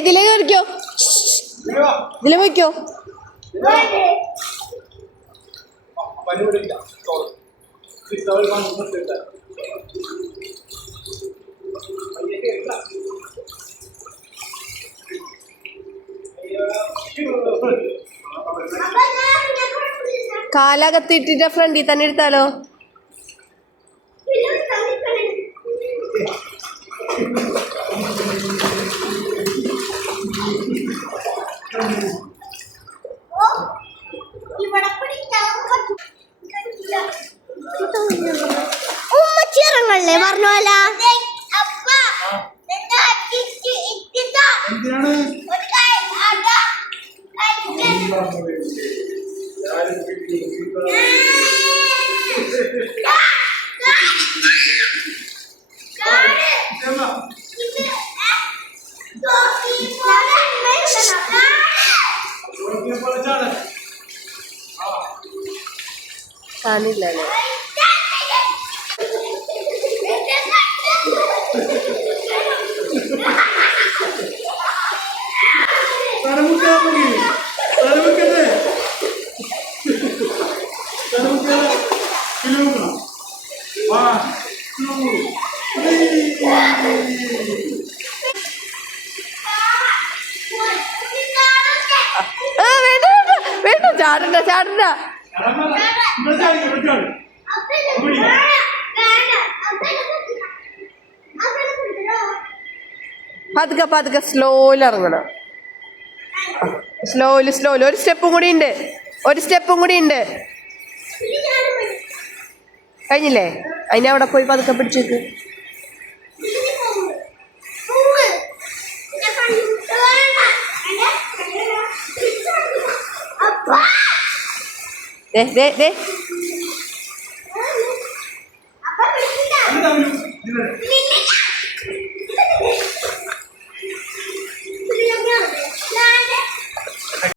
ഇതിലേക്ക് വയ്ക്കോ, ഇതിലെ വയ്ക്കോ. കാലകത്തിട്ടിട്ട് ഫ്രണ്ടിൽ തന്നെ എടുത്താലോ? ഉമ്മച്ചിറങ്ങല്ലേ പറഞ്ഞോല. കാണില്ലല്ലേ? വേണ്ട, ചാടണ്ട ചാടണ്ട. പതുക്കെ പതുക്കെ സ്ലോയിൽ ഇറങ്ങണം. സ്ലോയില് സ്ലോയില്. ഒരു സ്റ്റെപ്പും കൂടി ഉണ്ട്, ഒരു സ്റ്റെപ്പും കൂടി ഉണ്ട്. കഴിഞ്ഞില്ലേ? അതിനവിടെ പോയി പതുക്കെ പിടിച്ചേക്ക്. ദേ ദേ ദേ